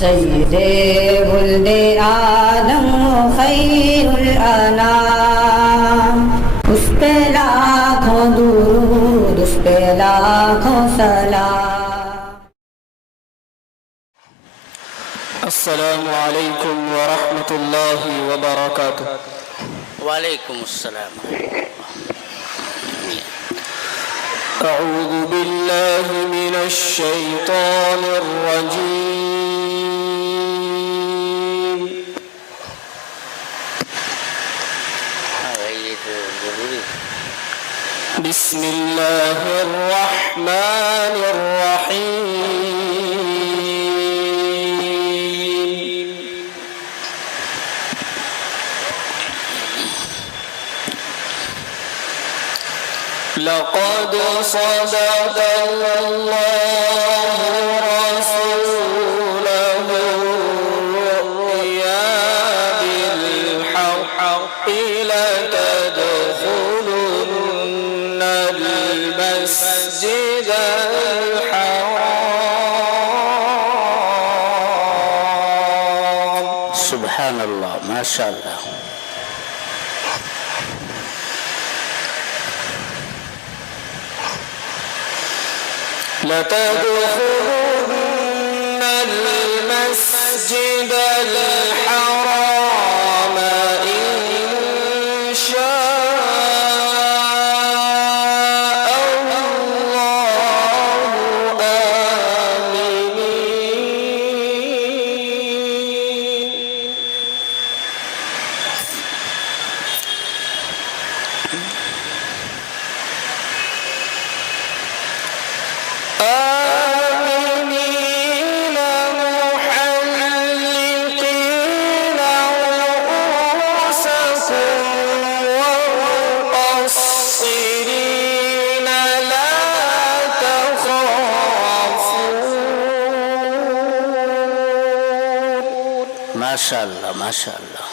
सय्यदे वुल्दे आदम खैरुल अनाम, उस पे लाखों दुरूद, उस पे लाखों सलाम। अस्सलामु अलैकुम व रहमतुल्लाहि व बरकातुहू। वालेकुम अस्सलाम। अऊज़ु बिल्लाहि मिनश शैतानिर रजीम। ये तो जरूरी। बिस्मिल्लाहिर रहमानिर रहीम। लक़द सदक़ल्लाहु रसूलहु रु'या बिल-हक़्क़ि लतदख़ुलुन्नल मस्जिदल हराम। सुब्हानल्लाह, माशाअल्लाह। لتدخلن المسجد الحرام إن شاء الله آمنين. آمنين محلقين رؤوسكم ومقصرين لا تخافون. माशाअल्लाह माशाअल्लाह।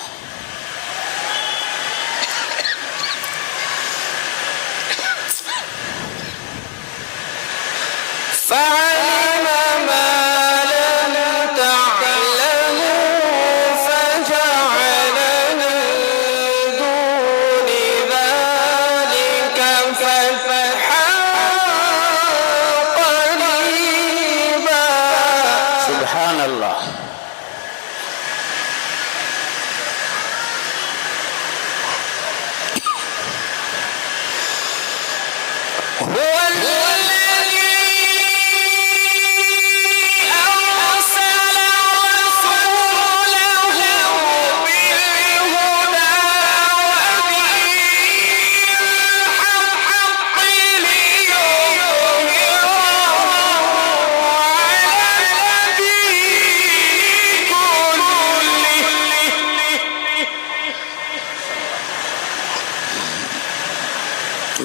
فعلم ما لم تعلموا فجعل من دون ذلك فتحا قريبا. سبحان الله. هو الذي أرسل رسوله بالهدى ودين الحق ليظهره على الدين كله.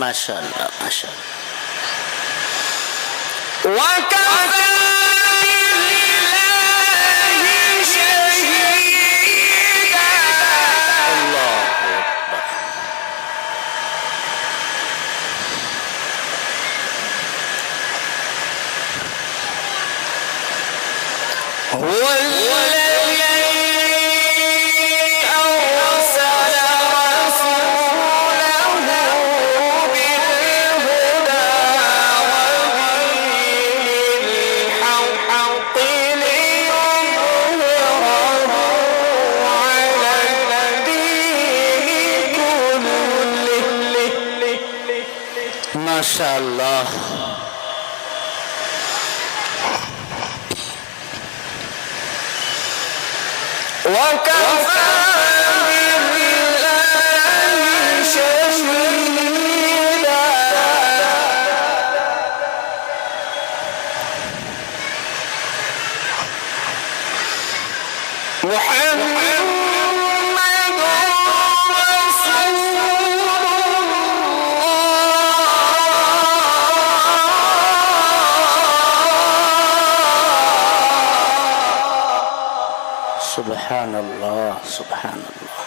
माशाअल्लाह माशाअल्लाह। وكفى بالله شهيدا. الله أكبر. هو الذي أرسل رسوله بالهدى ودين الحق ليظهره على الدين كله. माशाअल्लाह। وكفى بالله شهيدا. محمد رسول الله. سبحان الله سبحان الله.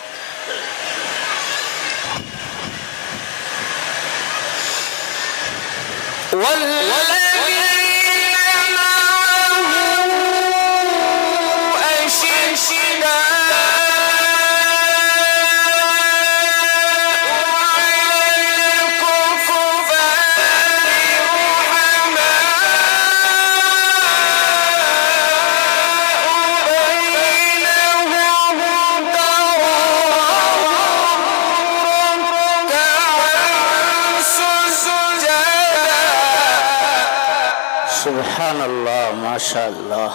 والذين معه سبحان الله ما شاء الله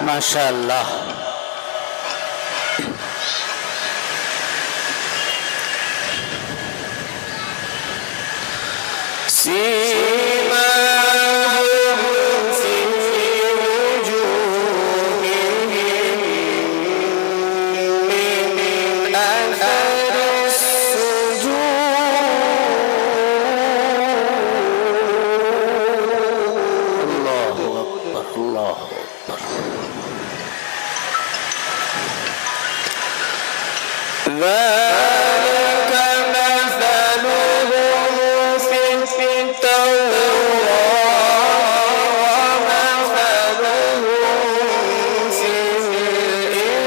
ما شاء الله الله أكبر الله أكبر ذلك مثلهم في التوراة ومثلهم في الإنجيل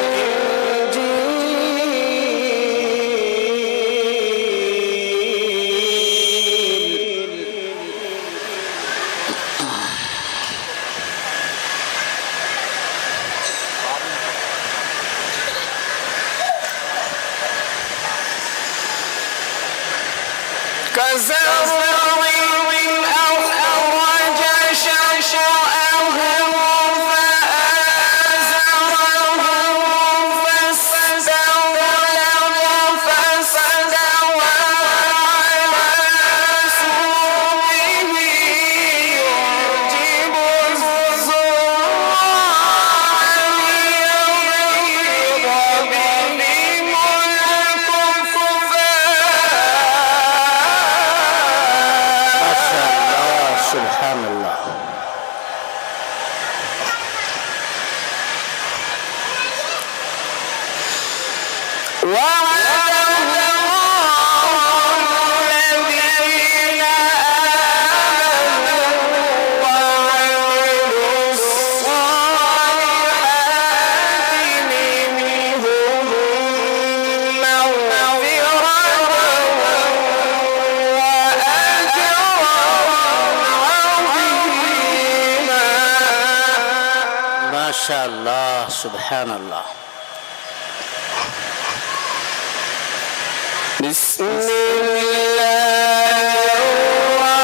كزرع أخرج شطأه فآزره فاستوى على سوقه يعجب الزراع ليغيظ بهم ما شاء الله سبحان الله وعد الله الذين آمنوا وعملوا الصالحات منهم مغفرة وأجرا عظيما. ما شاء الله سبحان الله بسم الله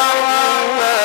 الرحمن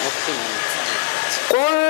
الرحيم قل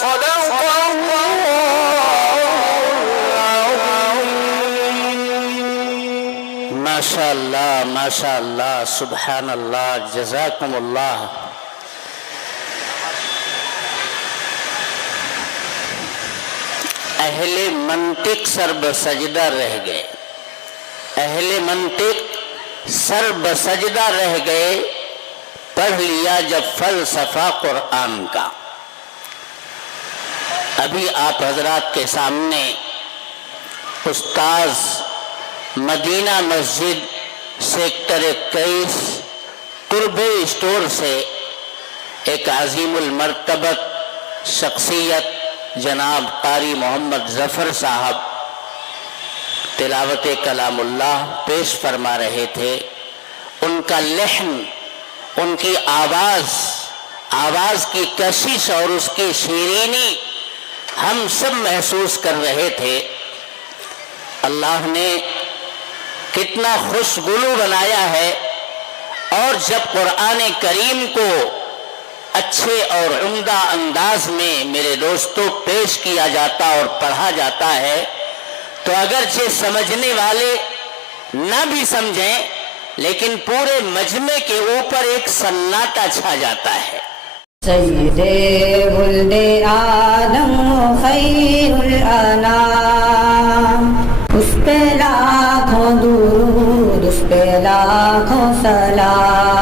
صدق माशाअल्लाह माशाअल्लाह सुभान अल्लाह जज़ाकुमुल्लाह। अहले मंतिक सर्ब सजदा रह गए, अहले मंतिक सर्ब सजदा रह गए। पढ़ लिया जब फलसफा कुरान का। अभी आप हजरात के सामने उस्ताज मदीना मस्जिद सेक्टर 21 कुर्बे स्टोर से एक अजीमुल मर्तबत शख्सियत जनाब कारी मोहम्मद जफर साहब तिलावत कलामुल्लाह पेश फरमा रहे थे। उनका लहन, उनकी आवाज की कशिश और उसकी शीरीनी हम सब महसूस कर रहे थे। अल्लाह ने कितना खुशगुलू बनाया है। और जब कुरान करीम को अच्छे और उम्दा अंदाज में मेरे दोस्तों पेश किया जाता और पढ़ा जाता है तो अगरचे समझने वाले ना भी समझें, लेकिन पूरे मजमे के ऊपर एक सन्नाटा छा जाता है। सय्यदे वुल्दे आदम खैरुल अनाम, उस पे लाखों दुरूद, उस पे लाखों सलाम।